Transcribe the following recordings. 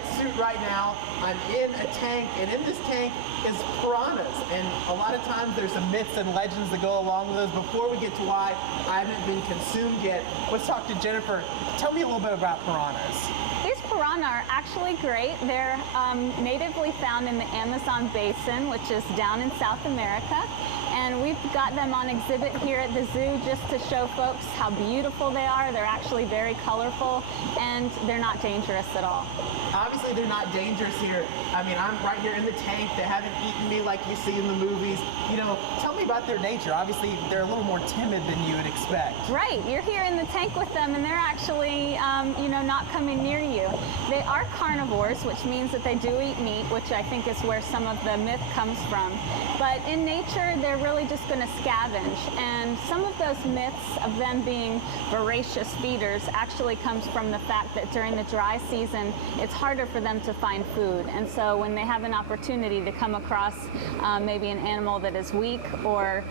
wetsuit right now. I'm in a tank, and in this tank is piranhas. And a lot of times there's some myths and legends that go along with those. Before we get to why I haven't been consumed yet, let's talk to Jennifer. Tell me a little bit about piranhas. These piranha are actually great. They're natively found in the Amazon basin, which is down in South America. And we've got them on exhibit here at the zoo just to show folks how beautiful they are. They're actually very colorful, and they're not dangerous at all. Obviously, they're not dangerous here. I mean, I'm right here in the tank. They haven't eaten me like you see in the movies. You know, tell me about their nature. Obviously, they're a little more timid than you would expect. Right. You're here in the tank with them, and they're actually, you know, not coming near you. They are carnivores, which means that they do eat meat, which I think is where some of the myth comes from. But in nature, they're really just going to scavenge. And some of those myths of them being voracious feeders actually comes from the fact that during the dry season, it's harder for them to find food. And so when they have an opportunity to come across maybe an animal that is weak or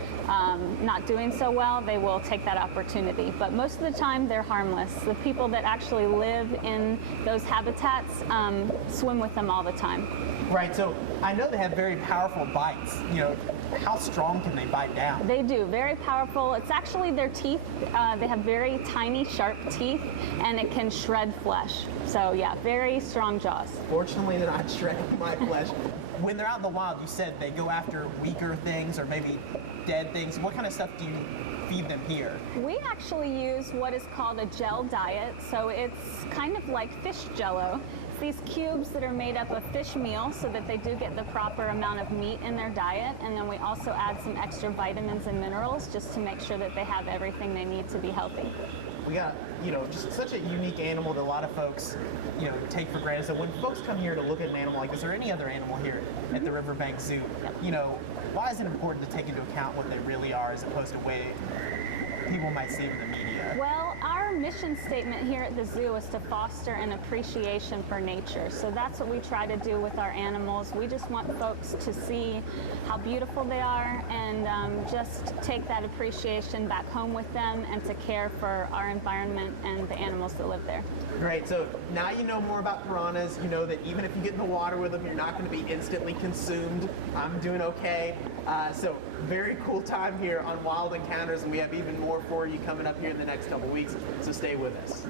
not doing so well, they will take that opportunity. But most of the time, they're harmless. The people that actually live in those habitats swim with them all the time. Right, so I know they have very powerful bites. You know, how strong can they bite down? They do, very powerful. It's actually their teeth. They have very tiny, sharp teeth, and it can shred flesh. So yeah, very strong jaws. Fortunately, they're not shredding my flesh. When they're out in the wild, you said they go after weaker things or maybe dead things. What kind of stuff do you feed them here? We actually use what is called a gel diet. So it's kind of like fish jello. These cubes that are made up of fish meal so that they do get the proper amount of meat in their diet, and then we also add some extra vitamins and minerals just to make sure that they have everything they need to be healthy. We got, you know, just such a unique animal that a lot of folks, you know, take for granted. So when folks come here to look at an animal like this or any other animal here at the Riverbanks Zoo, you know, why is it important to take into account what they really are as opposed to the way people might see it in the media? Well, our mission statement here at the zoo is to foster an appreciation for nature. So that's what we try to do with our animals. We just want folks to see how beautiful they are and just take that appreciation back home with them and to care for our environment and the animals that live there. Great, so now you know more about piranhas. You know that even if you get in the water with them, you're not going to be instantly consumed. I'm doing okay. So very cool time here on Wild Encounters, and we have even more for you coming up here in the next couple weeks, so stay with us.